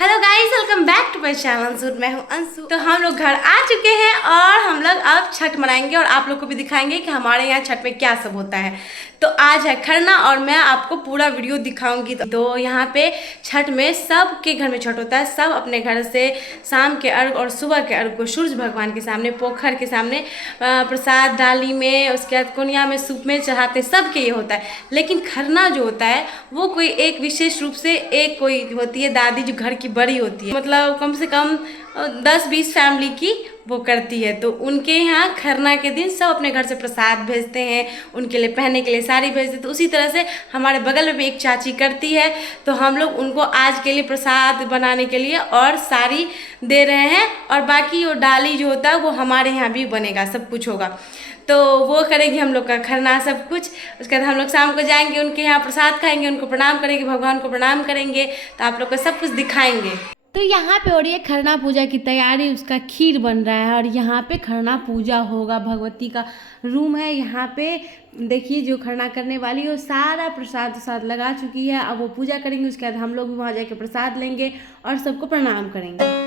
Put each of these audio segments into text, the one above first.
Hello guys, welcome back to my channel. मैं हूं अंशु। तो हम लोग घर आ चुके हैं और हम लोग अब छठ मनाएंगे और आप लोग को भी दिखाएंगे कि हमारे यहाँ छठ में क्या सब होता है। तो आज है खरना और मैं आपको पूरा वीडियो दिखाऊंगी। तो यहाँ पे छठ में सब के घर में छठ होता है। सब अपने घर से शाम के अर्घ और सुबह के अर्घ को सूरज भगवान के सामने, पोखर के सामने प्रसाद डाली में, उसके बाद कोनिया में, सूप में चढ़ाते। सबके ये होता है। लेकिन खरना जो होता है वो कोई एक विशेष रूप से एक कोई होती है दादी जो घर की बड़ी होती है, मतलब कम से कम 10-20 फैमिली की वो करती है। तो उनके यहाँ खरना के दिन सब अपने घर से प्रसाद भेजते हैं, उनके लिए पहनने के लिए साड़ी भेजते हैं। तो उसी तरह से हमारे बगल में भी एक चाची करती है, तो हम लोग उनको आज के लिए प्रसाद बनाने के लिए और साड़ी दे रहे हैं। और बाकी वो डाली जो होता है वो हमारे यहाँ भी बनेगा, सब कुछ होगा। तो वो करेंगे हम लोग का खरना सब कुछ। उसके बाद हम लोग शाम को जाएंगे उनके यहाँ, प्रसाद खाएंगे, उनको प्रणाम करेंगे, भगवान को प्रणाम करेंगे। तो आप लोग को सब कुछ दिखाएंगे। तो यहाँ पे हो रही है खरना पूजा की तैयारी, उसका खीर बन रहा है और यहाँ पे खरना पूजा होगा। भगवती का रूम है यहाँ पे। देखिए जो खरना करने वाली है वो सारा प्रसाद लगा चुकी है। अब वो पूजा करेंगे, उसके बाद हम लोग भी वहाँ जाके प्रसाद लेंगे और सबको प्रणाम करेंगे।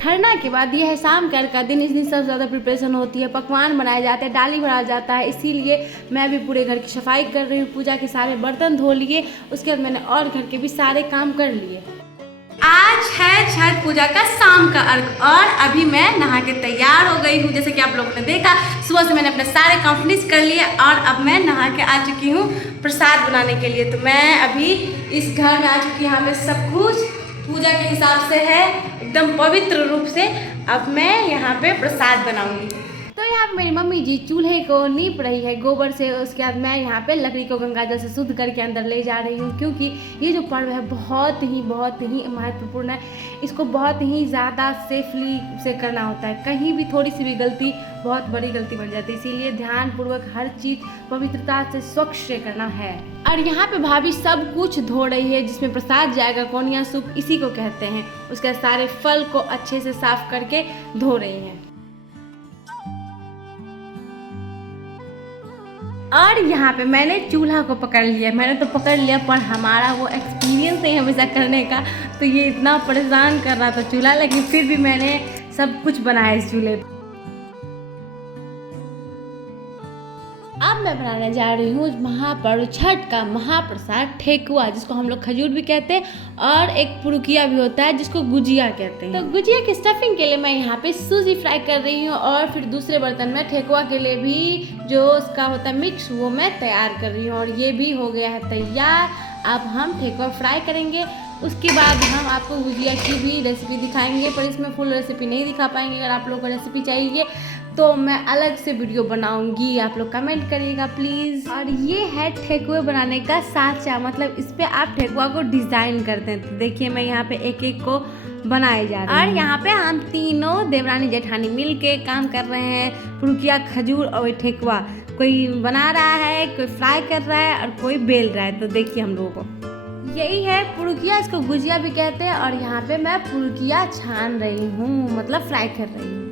खरना के बाद ये है शाम के अर्घ का दिन। इस दिन सबसे ज़्यादा प्रिपरेशन होती है, पकवान बनाए जाते हैं, डाली भरा जाता है। इसीलिए मैं भी पूरे घर की सफाई कर रही हूँ। पूजा के सारे बर्तन धो लिए, उसके बाद मैंने और घर के भी सारे काम कर लिए। आज है छठ पूजा का शाम का अर्घ और अभी मैं नहा के तैयार हो गई हूँ। जैसे कि आप लोगों ने देखा, सुबह से मैंने अपने सारे काम फिनिश कर लिए और अब मैं नहा के आ चुकी हूँ प्रसाद बनाने के लिए। तो मैं अभी इस घर में आ चुकी हूँ। यहाँ पे सब कुछ पूजा के हिसाब से है, एकदम पवित्र रूप से। अब मैं यहाँ पे प्रसाद बनाऊंगी। तो यहाँ पे मेरी मम्मी जी चूल्हे को नीप रही है गोबर से। उसके बाद मैं यहाँ पे लकड़ी को गंगाजल से शुद्ध करके अंदर ले जा रही हूँ, क्योंकि ये जो पर्व है बहुत ही महत्वपूर्ण है। इसको बहुत ही ज़्यादा सेफली से करना होता है। कहीं भी थोड़ी सी भी गलती बहुत बड़ी गलती बन जाती है। इसीलिए ध्यानपूर्वक हर चीज़ पवित्रता से स्वच्छ से करना है। और यहाँ पे भाभी सब कुछ धो रही है, जिसमें प्रसाद जाएगा, कोनिया सूप इसी को कहते हैं। उसके सारे फल को अच्छे से साफ करके धो रही हैं। और यहाँ पे मैंने चूल्हा को पकड़ लिया। मैंने तो पकड़ लिया, पर हमारा वो एक्सपीरियंस नहीं हमेशा करने का, तो ये इतना परेशान कर रहा था चूल्हा। लेकिन फिर भी मैंने सब कुछ बनाया इस चूल्हे पे। अब मैं बनाने जा रही हूँ महापर्व छठ का महाप्रसाद ठेकुआ, जिसको हम लोग खजूर भी कहते हैं, और एक पुरुकिया भी होता है जिसको गुजिया कहते हैं। तो गुजिया की स्टफिंग के लिए मैं यहाँ पे सूजी फ्राई कर रही हूँ और फिर दूसरे बर्तन में ठेकुआ के लिए भी जो उसका होता है मिक्स, वो मैं तैयार कर रही हूँ। और ये भी हो गया है तैयार। अब हम ठेकुआ फ्राई करेंगे, उसके बाद हम आपको गुजिया की भी रेसिपी दिखाएंगे, पर इसमें फुल रेसिपी नहीं दिखा पाएंगे। अगर आप लोगों को रेसिपी चाहिए तो मैं अलग से वीडियो बनाऊंगी, आप लोग कमेंट करिएगा प्लीज़। और ये है ठेकुए बनाने का साँचा, मतलब इस पे आप ठेकुआ को डिज़ाइन करते हैं। तो देखिए मैं यहाँ पे एक एक को बनाए जा रही हूँ। और यहाँ पे हम तीनों देवरानी जेठानी मिल के काम कर रहे हैं। पुरुकिया, खजूर और ठेकुआ, कोई बना रहा है, कोई फ्राई कर रहा है और कोई बेल रहा है। तो देखिए हम लोगों को यही है पुरुकिया, इसको गुजिया भी कहते हैं। और यहाँ पे मैं पुरुकिया छान रही हूँ, मतलब फ्राई कर रही हूँ।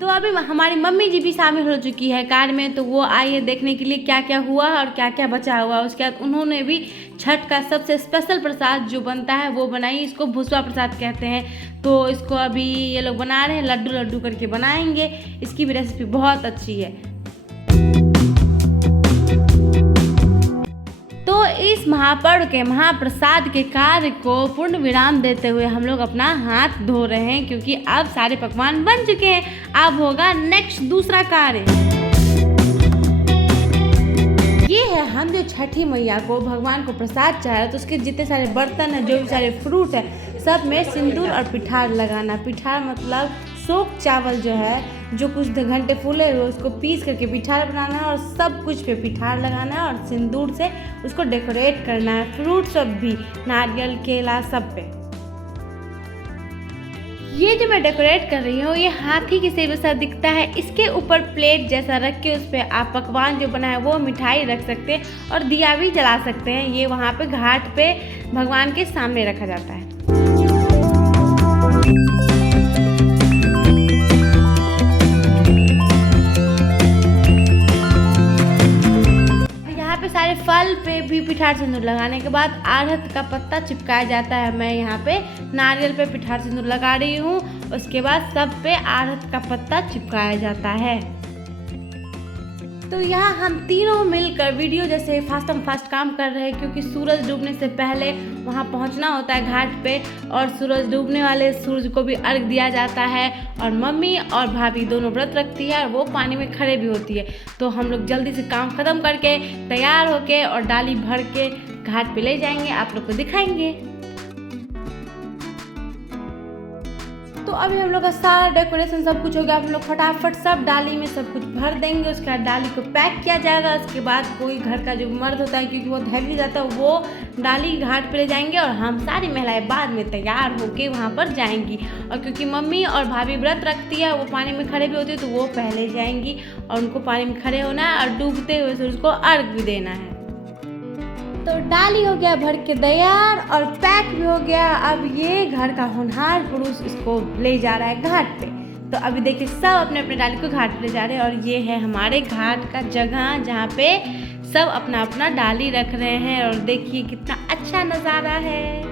तो अभी हमारी मम्मी जी भी शामिल हो चुकी है कार में, तो वो आई है देखने के लिए क्या क्या हुआ और क्या क्या बचा हुआ। उसके बाद उन्होंने भी छठ का सबसे स्पेशल प्रसाद जो बनता है वो बनाई। इसको भुसवा प्रसाद कहते हैं। तो इसको अभी ये लोग बना रहे हैं, लड्डू लड्डू करके बनाएंगे। इसकी भी रेसिपी बहुत अच्छी है। तो इस महापर्व के महाप्रसाद के कार्य को पूर्ण विराम देते हुए हम लोग अपना हाथ धो रहे हैं, क्योंकि अब सारे पकवान बन चुके हैं। अब होगा नेक्स्ट दूसरा कार्य। ये है हम जो छठी मैया को भगवान को प्रसाद चढ़ाए, तो उसके जितने सारे बर्तन है, जो भी सारे फ्रूट है, सब में सिंदूर और पिठार लगाना। पिठार मतलब सोख चावल जो है, जो कुछ घंटे फूले हुए उसको पीस करके पिठार बनाना है और सब कुछ पे पिठार लगाना है और सिंदूर से उसको डेकोरेट करना है। फ्रूट सब भी, नारियल, केला, सब पे। ये जो मैं डेकोरेट कर रही हूँ ये हाथी के शेप जैसा दिखता है। इसके ऊपर प्लेट जैसा रख के उस पर आप पकवान जो बना है वो मिठाई रख सकते हैं और दिया भी जला सकते हैं। ये वहाँ पे घाट पे भगवान के सामने रखा जाता है। सारे फल पे भी पिठार सिंदूर लगाने के बाद अरहर का पत्ता चिपकाया जाता है। मैं यहाँ पे नारियल पे पिठार सिंदूर लगा रही हूँ। उसके बाद सब पे अरहर का पत्ता चिपकाया जाता है। तो यहाँ हम तीनों मिलकर वीडियो जैसे फास्ट काम कर रहे हैं, क्योंकि सूरज डूबने से पहले वहाँ पहुँचना होता है घाट पे, और सूरज डूबने वाले सूरज को भी अर्घ दिया जाता है। और मम्मी और भाभी दोनों व्रत रखती है और वो पानी में खड़े भी होती है। तो हम लोग जल्दी से काम ख़त्म करके तैयार होके और डाली भर के घाट पे ले जाएंगे, आप लोग को दिखाएंगे। तो अभी हम लोग का सारा डेकोरेशन सब कुछ हो गया। हम लोग फटाफट सब डाली में सब कुछ भर देंगे। उसके बाद डाली को पैक किया जाएगा। उसके बाद कोई घर का जो मर्द होता है, क्योंकि वो हैवी जाता है, वो डाली घाट पे ले जाएंगे और हम सारी महिलाएं बाद में तैयार होके वहाँ पर जाएंगी। और क्योंकि मम्मी और भाभी व्रत रखती है, वो पानी में खड़े भी होती है, तो वो पहले जाएंगी और उनको पानी में खड़े होना है और डूबते हुए सूरज को अर्घ भी देना है। तो डाली हो गया भर के तैयार और पैक भी हो गया। अब ये घर का होनहार पुरुष इसको ले जा रहा है घाट पे। तो अभी देखिए सब अपने अपने डाली को घाट पे ले जा रहे हैं, और ये है हमारे घाट का जगह जहाँ पे सब अपना अपना डाली रख रहे हैं। और देखिए कितना अच्छा नज़ारा है।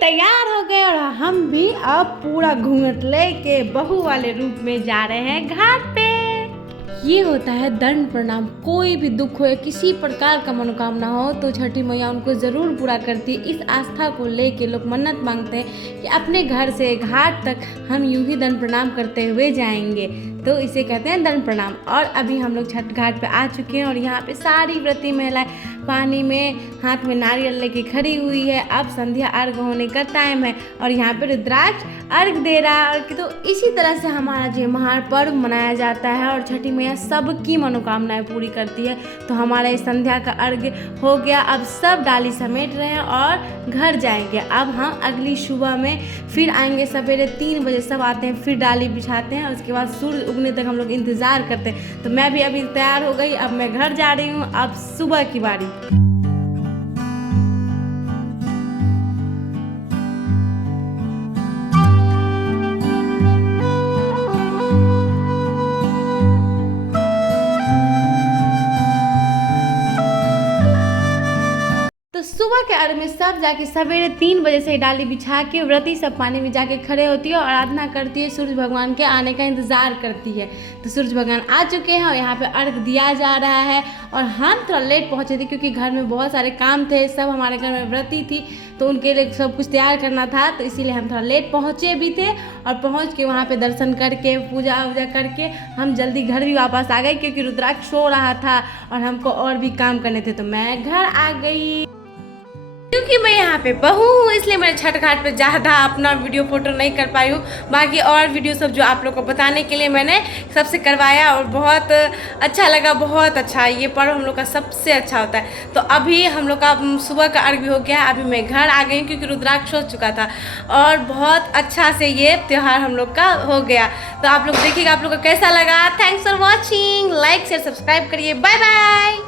तैयार हो गए और हम भी अब पूरा घूंघट लेके बहू वाले रूप में जा रहे हैं घाट पे। ये होता है दंड प्रणाम। कोई भी दुख हो या किसी प्रकार का मनोकामना हो तो छठी मैया उनको ज़रूर पूरा करती है। इस आस्था को लेके लोग मन्नत मांगते हैं कि अपने घर से घाट तक हम यूं ही दंड प्रणाम करते हुए जाएंगे, तो इसे कहते हैं दंड प्रणाम। और अभी हम लोग छठ घाट पे आ चुके हैं और यहाँ पे सारी व्रती महिलाएं पानी में हाथ में नारियल लेके खड़ी हुई है। अब संध्या अर्घ होने का टाइम है और यहाँ पे रुद्राक्ष अर्घ दे रहा है। और तो इसी तरह से हमारा जो महापर्व मनाया जाता है और छठी मैया सबकी मनोकामनाएं पूरी करती है। तो हमारा इस संध्या का अर्घ हो गया। अब सब डाली समेट रहे हैं और घर जाएंगे। अब हम अगली सुबह में फिर आएंगे। सवेरे 3 बजे सब आते हैं, फिर डाली बिछाते हैं। उसके बाद सूर्य उगने तक हम लोग इंतज़ार करते हैं। तो मैं भी अभी तैयार हो गई, अब मैं घर जा रही हूँ। अब सुबह की बारी। सुबह के अर्घ में सब जाके सवेरे 3 बजे से डाली बिछा के व्रती सब पानी में जाके खड़े होती है और आराधना करती है, सूरज भगवान के आने का इंतज़ार करती है। तो सूरज भगवान आ चुके हैं और यहाँ पे अर्घ दिया जा रहा है। और हम थोड़ा लेट पहुँचे थे क्योंकि घर में बहुत सारे काम थे। सब हमारे घर में व्रती थी तो उनके लिए सब कुछ तैयार करना था, तो इसीलिए हम थोड़ा लेट पहुँचे भी थे। और पहुँच के वहाँ पे दर्शन करके पूजा वूजा करके हम जल्दी घर भी वापस आ गए, क्योंकि रुद्राक्ष सो रहा था और हमको और भी काम करने थे। तो मैं घर आ गई। क्योंकि मैं यहाँ पे बहू हूँ इसलिए मैं छठ घाट पे ज़्यादा अपना वीडियो फोटो नहीं कर पाई हूँ। बाकी और वीडियो सब जो आप लोग को बताने के लिए मैंने सबसे करवाया और बहुत अच्छा लगा। बहुत अच्छा, ये पर्व हम लोग का सबसे अच्छा होता है। तो अभी हम लोग का सुबह का अर्घ भी हो गया। अभी मैं घर आ गई क्योंकि रुद्राक्ष हो चुका था और बहुत अच्छा से ये त्यौहार हम लोग का हो गया। तो आप लोग देखिएगा आप लोग को कैसा लगा। Thanks for watching. Like share subscribe करिए। Bye bye.